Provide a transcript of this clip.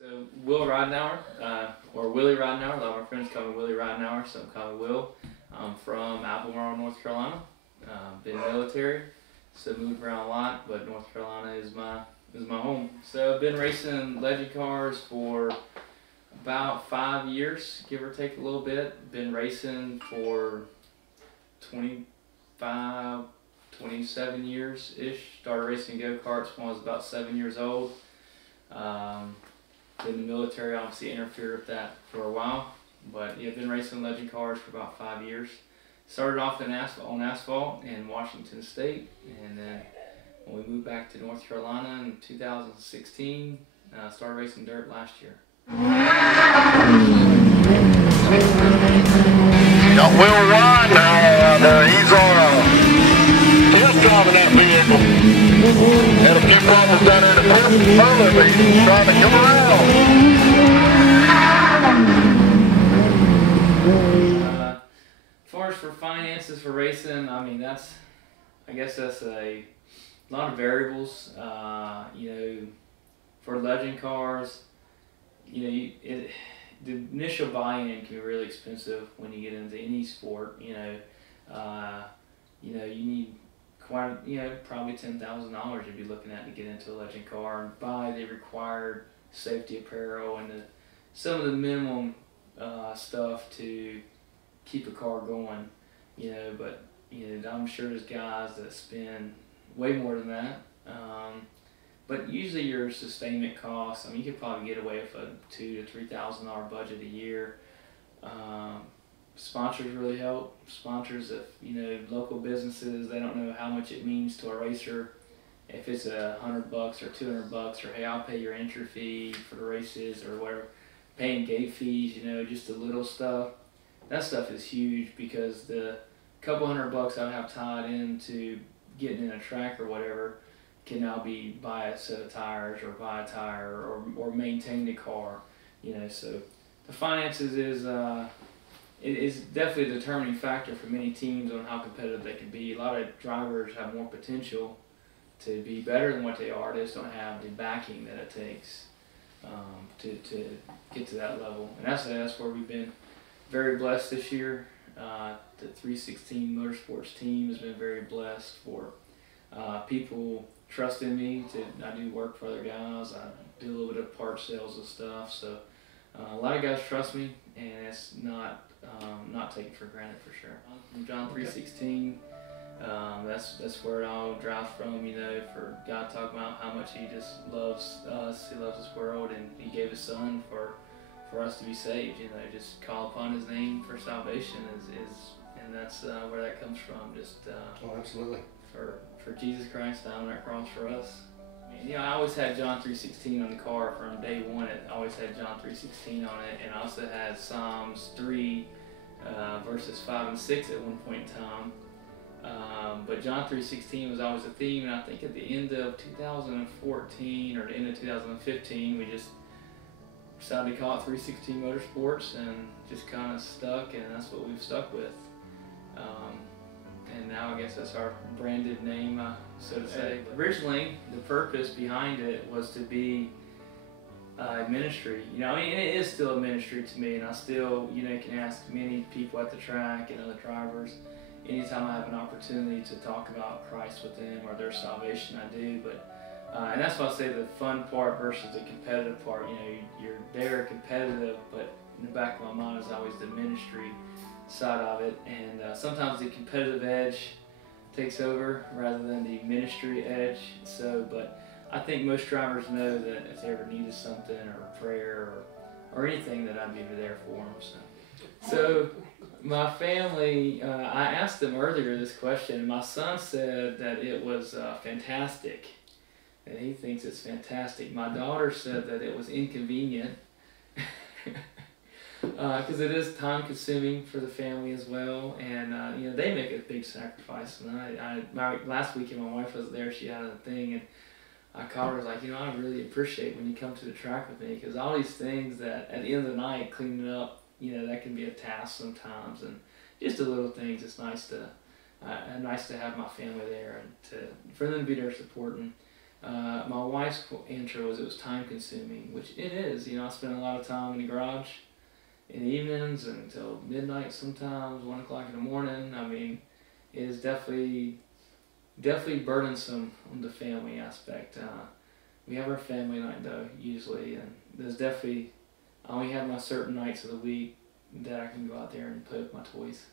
So Will Ridenhour, or Willie Ridenhour, a lot of my friends call me Willie Ridenhour, some call me Will. I'm from Albemarle, North Carolina. Been military, so moved around a lot, but North Carolina is my home. So I've been racing legend cars for about 5 years, give or take a little bit. Been racing for 25, 27 years-ish. Started racing go-karts when I was about 7 years old. In the military, obviously interfered with that for a while, but yeah, been racing legend cars for about 5 years. Started off on asphalt in Washington State, and then when we moved back to North Carolina in 2016, started racing dirt last year. Got Will Ridenhour out there. He's test driving that vehicle. Had a few problems down there in the first earlier, but he's trying to come around. As far as for finances for racing, I mean I guess that's a lot of variables. For legend cars, the initial buy-in can be really expensive when you get into any sport. You need probably $10,000 you'd be looking at to get into a legend car and buy the required safety apparel and some of the minimum stuff to keep a car going. But I'm sure there's guys that spend way more than that. But usually your sustainment costs, you could probably get away with a $2,000 to $3,000 budget a year. Sponsors really help. Sponsors, if local businesses, they don't know how much it means to a racer. If it's $100 or $200, or hey, I'll pay your entry fee for the races or whatever, paying gate fees, just the little stuff. That stuff is huge because the couple $100 I have tied into getting in a track or whatever can now be buy a set of tires or buy a tire or maintain the car. So the finances is definitely a determining factor for many teams on how competitive they can be. A lot of drivers have more potential to be better than what they are. They just don't have the backing that it takes to get to that level. And that's where we've been very blessed this year. The 316 Motorsports team has been very blessed for people trusting me. I do work for other guys. I do a little bit of part sales and stuff. So a lot of guys trust me, and it's not taken for granted for sure. I'm John 316. That's where it all drives from. For God talking about how much He just loves us. He loves this world, and He gave His Son for us to be saved. Just call upon His name for salvation and that's where that comes from. Absolutely. For Jesus Christ down on that cross for us. I always had John 3:16 on the car from day one. It always had John 3:16 on it, and I also had Psalms 3 verses 5 and 6 at one point in time. But John 3:16 was always a theme, and I think at the end of 2014 or the end of 2015, we just decided to call it 316 Motorsports and just kind of stuck, and that's what we've stuck with. And now I guess that's our branded name, so to say. Originally, the purpose behind it was to be a ministry. It is still a ministry to me, and I still, can ask many people at the track and other drivers. Anytime I have an opportunity to talk about Christ with them or their salvation, I do. But and that's why I say the fun part versus the competitive part. You're there competitive, but in the back of my mind is always the ministry side of it, and sometimes the competitive edge takes over rather than the ministry edge. But I think most drivers know that if they ever needed something or prayer or anything, that I'd be there for them. So my family, I asked them earlier this question. My son said that it was fantastic, and he thinks it's fantastic. My daughter said that it was inconvenient. Because it is time consuming for the family as well, and they make a big sacrifice. And last weekend my wife was there, she had a thing, and I called her, like, I really appreciate when you come to the track with me, because all these things that at the end of the night, cleaning up, that can be a task sometimes, and just the little things, it's nice to have my family there, and for them to be there supporting. My wife's intro was it was time consuming, which it is. You know, I spend a lot of time in the garage in the evenings until midnight sometimes, 1 o'clock in the morning. I mean, it is definitely burdensome on the family aspect. We have our family night though, usually, and there's definitely, I only have my certain nights of the week that I can go out there and play with my toys.